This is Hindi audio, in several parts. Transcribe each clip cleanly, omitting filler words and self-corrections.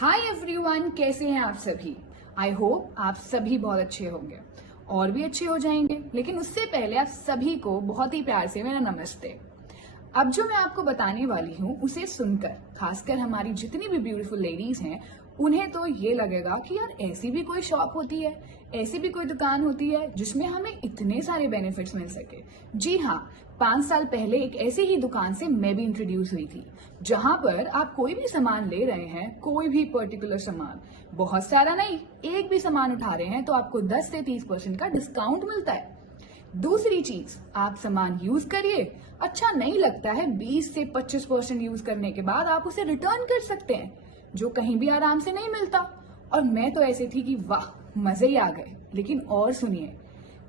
हाय एवरीवन, कैसे हैं आप सभी। आई होप आप सभी बहुत अच्छे होंगे और भी अच्छे हो जाएंगे। लेकिन उससे पहले आप सभी को बहुत ही प्यार से मेरा नमस्ते। अब जो मैं आपको बताने वाली हूँ उसे सुनकर खासकर हमारी जितनी भी ब्यूटीफुल लेडीज हैं उन्हें तो ये लगेगा कि यार ऐसी भी कोई शॉप होती है, ऐसी भी कोई दुकान होती है जिसमें हमें इतने सारे बेनिफिट्स मिल सके। जी हाँ, 5 साल पहले एक ऐसी ही दुकान से मैं भी इंट्रोड्यूस हुई थी, जहां पर आप कोई भी सामान ले रहे हैं, कोई भी पर्टिकुलर सामान, बहुत सारा नहीं, एक भी सामान उठा रहे हैं तो आपको 10 से 30% का डिस्काउंट मिलता है। दूसरी चीज, आप सामान यूज करिए, अच्छा नहीं लगता है 20 से 25% यूज करने के बाद आप उसे रिटर्न कर सकते हैं, जो कहीं भी आराम से नहीं मिलता। और मैं तो ऐसे थी कि वाह, मजे ही आ गए। लेकिन और सुनिए,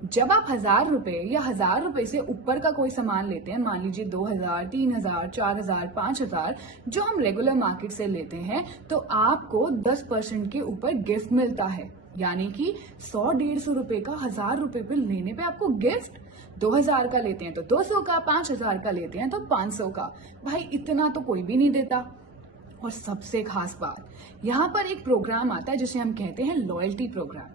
जब आप 1000 रुपए या 1000 रुपए से ऊपर का कोई सामान लेते हैं, मान लीजिए 2000, 3000, 4000, 5000, जो हम रेगुलर मार्केट से लेते हैं, तो आपको 10% के ऊपर गिफ्ट मिलता है। यानी कि 100-150 रुपए का 1000 रुपए पे लेने पे आपको गिफ्ट। 2000 का लेते हैं तो 200 का, 5000 का लेते हैं तो 500 का। भाई इतना तो कोई भी नहीं देता। और सबसे खास बात, यहाँ पर एक प्रोग्राम आता है जिसे हम कहते हैं लॉयल्टी प्रोग्राम।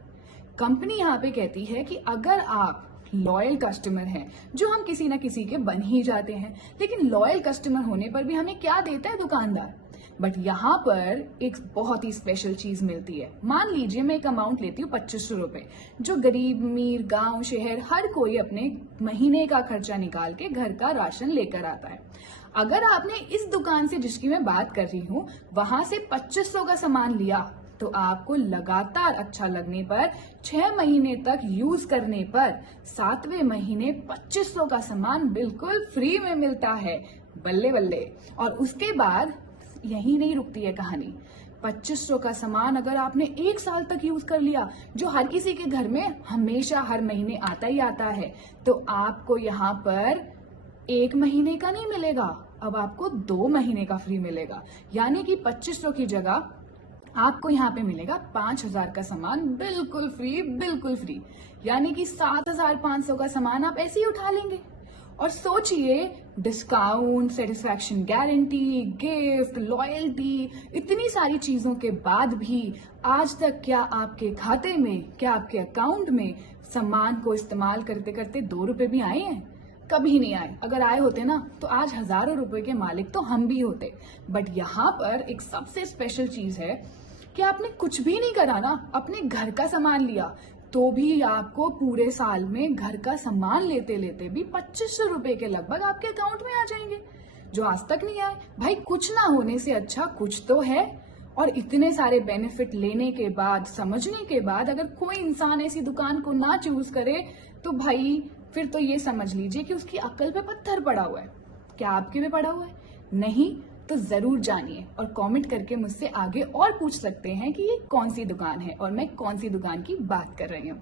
कंपनी यहाँ पे कहती है कि अगर आप लॉयल कस्टमर हैं, जो हम किसी ना किसी के बन ही जाते हैं, लेकिन लॉयल कस्टमर होने पर भी हमें क्या देता है दुकानदार, बट यहाँ पर एक बहुत ही स्पेशल चीज मिलती है। मान लीजिए मैं एक अमाउंट लेती हूँ 2500 रुपए, जो गरीब अमीर गांव शहर हर कोई अपने महीने का खर्चा निकाल के घर का राशन लेकर आता है। अगर आपने इस दुकान से जिसकी मैं बात कर रही हूँ वहां से 2500 का सामान लिया, तो आपको लगातार अच्छा लगने पर 6 महीने तक यूज करने पर 7वें महीने 2500 का सामान बिल्कुल फ्री में मिलता है। बल्ले बल्ले। और उसके बाद यही नहीं रुकती है कहानी। 2500 का सामान अगर आपने 1 साल तक यूज कर लिया, जो हर किसी के घर में हमेशा हर महीने आता ही आता है, तो आपको यहाँ पर 1 महीने का नहीं मिलेगा, अब आपको 2 महीने का फ्री मिलेगा। यानी कि 2500 की जगह आपको यहाँ पे मिलेगा 5000 का सामान बिल्कुल फ्री, बिल्कुल फ्री। यानी कि 7500 का सामान आप ऐसे ही उठा लेंगे। और सोचिए, discount, satisfaction guarantee, gift, loyalty, इतनी सारी चीजों के बाद भी आज तक क्या आपके खाते में, क्या आपके अकाउंट में सामान को इस्तेमाल करते करते 2 रुपए भी आए हैं? कभी नहीं आए। अगर आए होते ना तो आज हजारों रुपए के मालिक तो हम भी होते। बट यहाँ पर एक सबसे स्पेशल चीज है कि आपने कुछ भी नहीं करा ना, अपने घर का सामान लिया, तो भी आपको पूरे साल में घर का सामान लेते लेते भी 2500 रुपए के लगभग आपके अकाउंट में आ जाएंगे, जो आज तक नहीं आए। भाई कुछ ना होने से अच्छा कुछ तो है। और इतने सारे बेनिफिट लेने के बाद, समझने के बाद, अगर कोई इंसान ऐसी दुकान को ना चूज करे तो भाई फिर तो ये समझ लीजिए कि उसकी अक्ल पे पत्थर पड़ा हुआ है। क्या आपके पे पड़ा हुआ है? नहीं तो जरूर जानिए और कमेंट करके मुझसे आगे और पूछ सकते हैं कि ये कौन सी दुकान है और मैं कौन सी दुकान की बात कर रही हूँ।